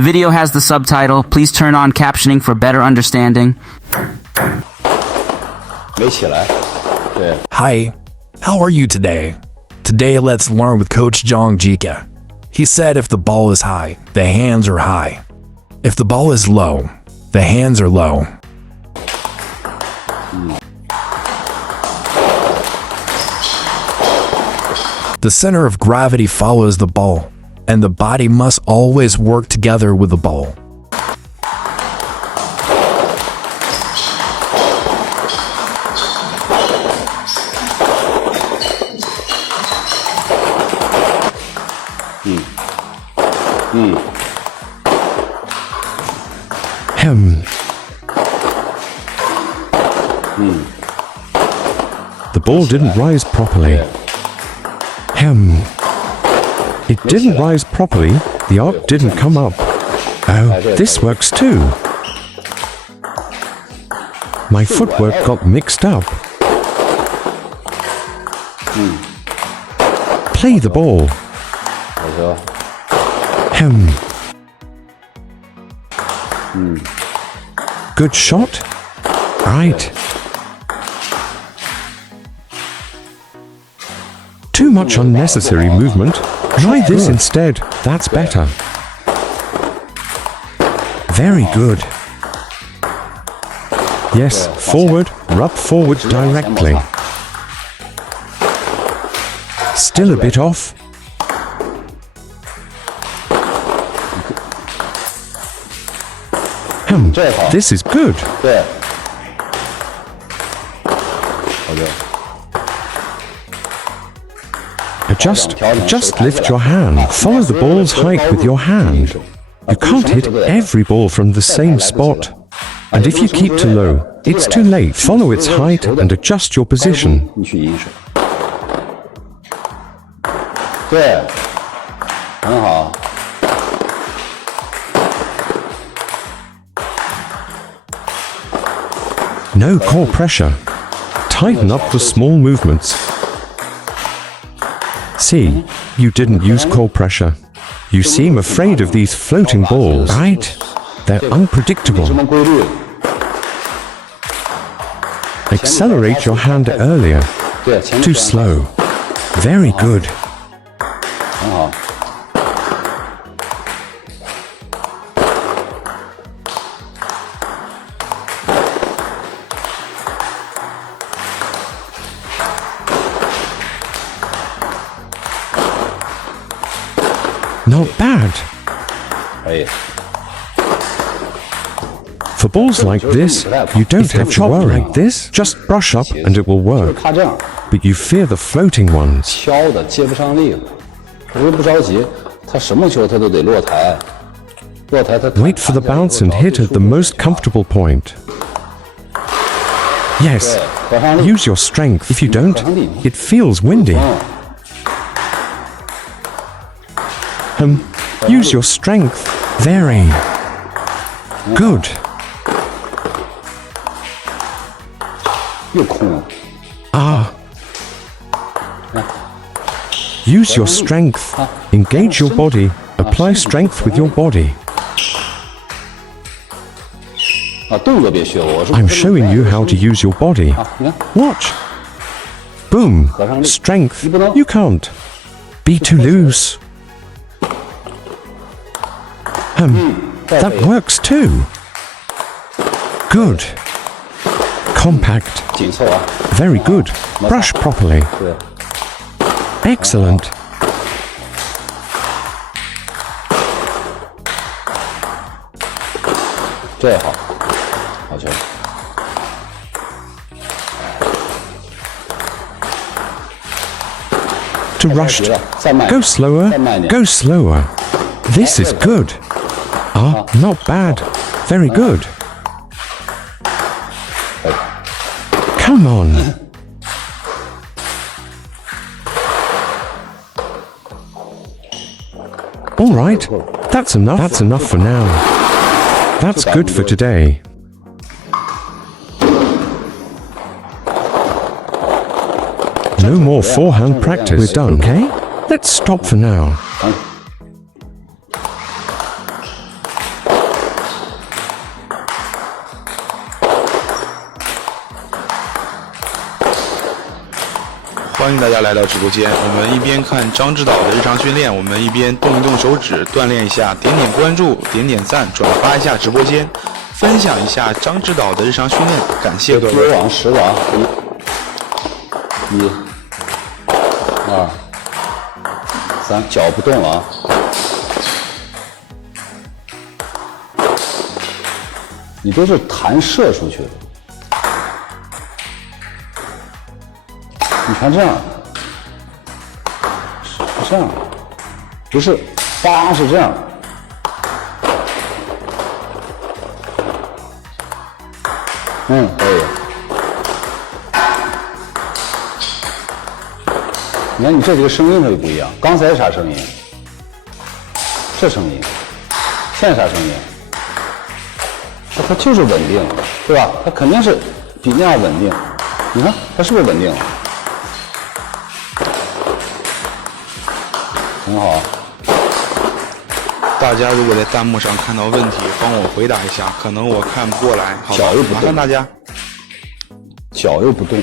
The video has the subtitle. Please turn on captioning for better understanding. Hi, how are you today? Today let's learn with Coach Zhang Jika. He said if the ball is high, the hands are high. If the ball is low, the hands are low. The center of gravity follows the ball, and the body must always work together with the ball. The ball didn't rise properly. It didn't rise properly. The arc didn't come up. Oh, this works too. My footwork got mixed up. Play the ball. Good shot. Right. Too much unnecessary movement. Try this instead. That's better. Very good. Yes, forward. Rub forward directly. Still a bit off. This is good. Just lift your hand. Follow the ball's height with your hand. You can't hit every ball from the same spot. And if you keep too low, it's too late. Follow its height and adjust your position. No core pressure. Tighten up the small movements. See, you didn't use core pressure. You seem afraid of these floating balls, right? They're unpredictable. Accelerate your hand earlier. Too slow. Very good. Not bad. For balls like this, you don't have to worry. Like this, just brush up and it will work. But you fear the floating ones. Wait for the bounce and hit at the most comfortable point. Yes, use your strength. If you don't, it feels windy. Use your strength. Very good. Use your strength. Engage your body. Apply strength with your body. I'm showing you how to use your body. Watch. Boom. Strength. You can't. Be too loose. That works too. Good. Compact. Very good. Brush properly. Excellent. Too rushed. Go slower. Go slower. This is good. Not bad. Very good. Come on. All right. That's enough. That's enough for now. That's good for today. No more forehand practice. We're done, okay? Let's stop for now. 欢迎大家来到直播间，我们一边看张指导的日常训练，我们一边动一动手指，锻炼一下，点点关注，点点赞，转发一下直播间，分享一下张指导的日常训练，感谢各位。往10个啊，1、2、3，脚不动了啊。你都是弹射出去的，你看这样，是这样，不是，叭是这样。可以。你看你这几个声音它就不一样，刚才啥声音？这声音，现在啥声音？它就是稳定，对吧？它肯定是比那样稳定。你看它是不是稳定了？很好。大家如果在弹幕上看到问题，帮我回答一下，可能我看不过来。好吧，麻烦大家。脚又不动，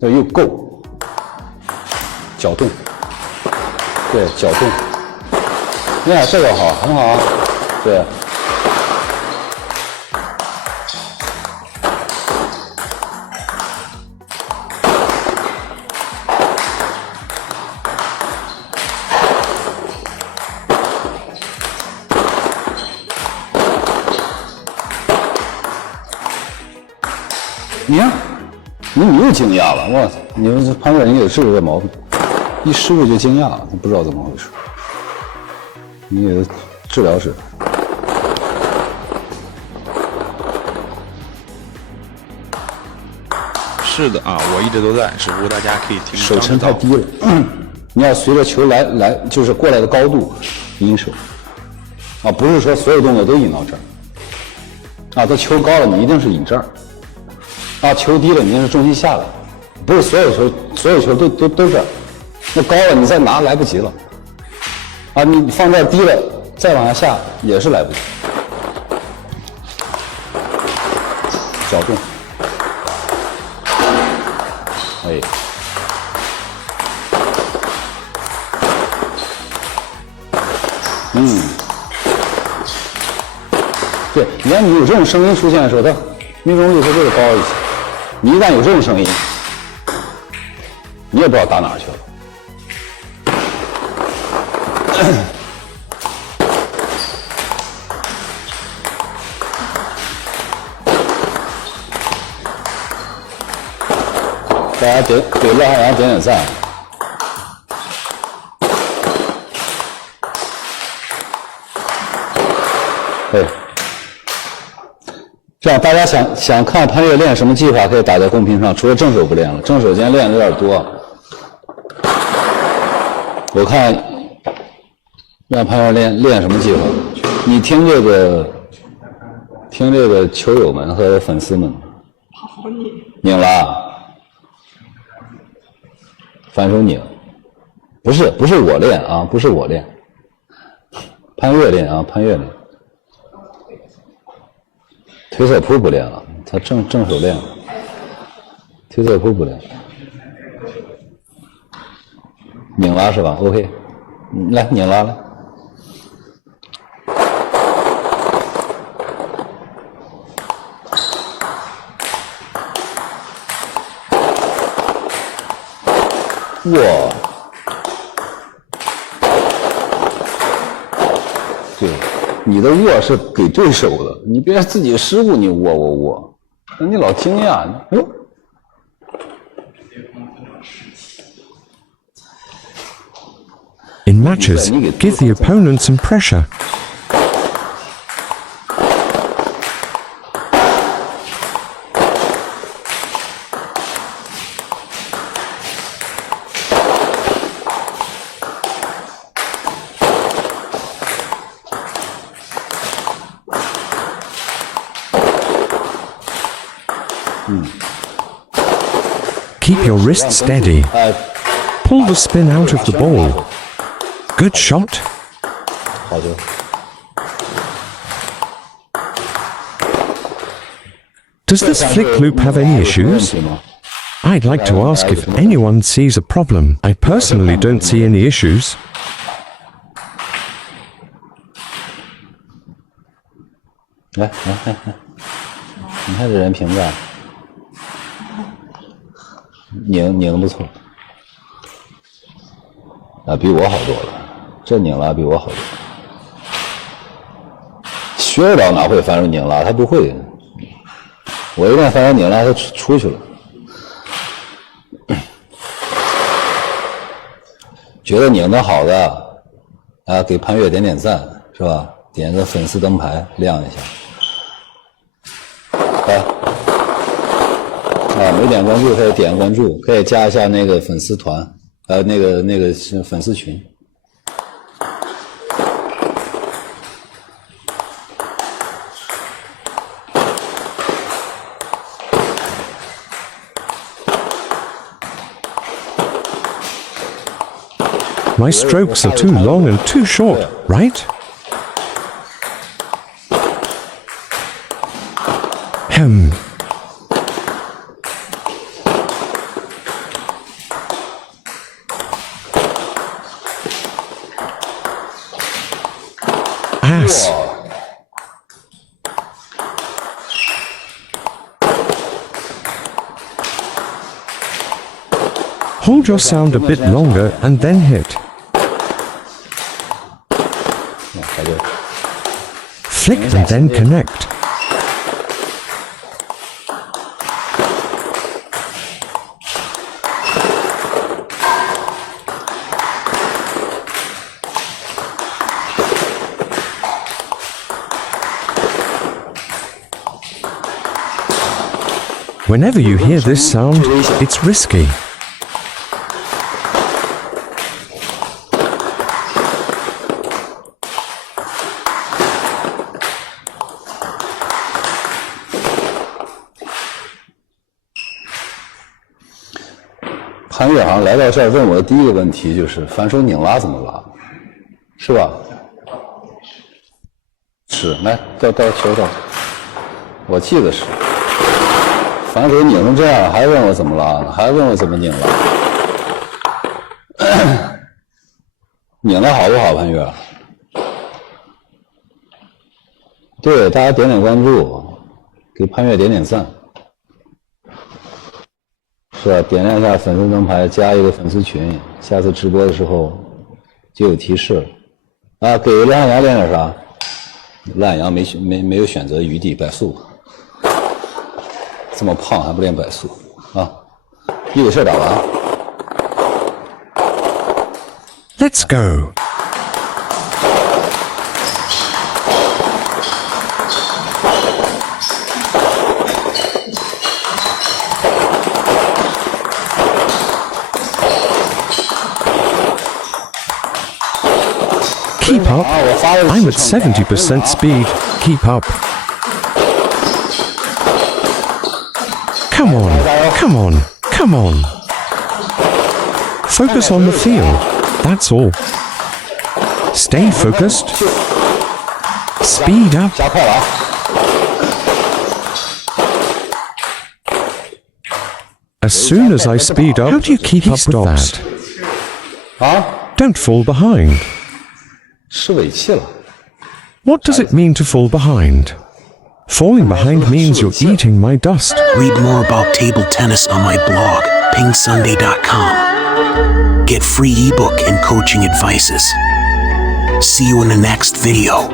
这又够。脚动，对，脚动。你看这个好，很好啊，对。你看，你又惊讶了，我操！你们潘越，你也是有这毛病，一失误就惊讶了，不知道怎么回事。你也治疗是。是的啊，我一直都在，只不过大家可以听。手撑太低了，你要随着球来，就是过来的高度引手。啊，不是说所有动作都引到这儿。啊，它球高了，你一定是引这儿。啊，球低了，你是重心下来，不是所有球都这儿，那高了你再拿来不及了。啊，你放这儿低了，再往下下也是来不及。脚动，哎，对，你看你有这种声音出现的时候，它命中率它就是高一些。你一旦有这种声音，你也不知道打哪儿去了。大家给乐汉阳点点赞。对。这样，大家想看潘越练什么技法，可以打在公屏上。除了正手不练了，正手今天练的有点多。我看让潘越练什么技法？你听这个球友们和粉丝们。好拧了，反手拧。不是我练啊，不是我练，潘越练啊，潘越练。推侧扑不练了，他正手练了，推侧扑不练，拧拉是吧 ？OK， 来拧拉来。哇，对。你的握是给对手的，你别自己失误，你握，那你老惊讶，In matches, give the opponent some pressure. Keep your wrist steady. Pull the spin out of the ball. Good shot. 好球。Does this flick loop have any issues? I'd like to ask if anyone sees a problem. I personally don't see any issues. 来，你看这人评价，拧不错，啊，比我好多了，这拧拉比我好多。薛指导哪会反手拧拉？他不会，我一旦反手拧拉，他出去了。觉得拧得好的，啊，给潘越点赞，是吧？点个粉丝灯牌亮一下。 啊，没点关注可以点关注，可以加一下那个粉丝团，那个粉丝群。My strokes are too long and too short, right? Ass. Hold your sound a bit longer and then hit. Flick and then connect. Whenever you hear this sound, it's risky. “潘越好像来到这儿问我的第一个问题就是反手拧拉怎么拉，是吧？是，来到球到，我记得是。 反手拧成这样，还问我怎么拉呢？还问我怎么拧拉？拧的好不好，潘越？对，大家点点关注，给潘越点点赞，是吧？点亮一下粉丝灯牌，加一个粉丝群，下次直播的时候就有提示了。啊，给烂羊练点啥？烂羊没有选择余地，摆速。 这么胖还不练摆速啊！一口气打完。Let's go. Keep up. I'm at 70% speed. Keep up. Come on, come on, come on. Focus on the field, that's all. Stay focused. Speed up. 加快了啊！ As soon as I speed up, how do you keep up with that? 啊， Don't fall behind. 失尾气了。 What does it mean to fall behind? Falling behind means you're eating my dust. Read more about table tennis on my blog, pingsunday.com. Get free ebook and coaching advices. See you in the next video.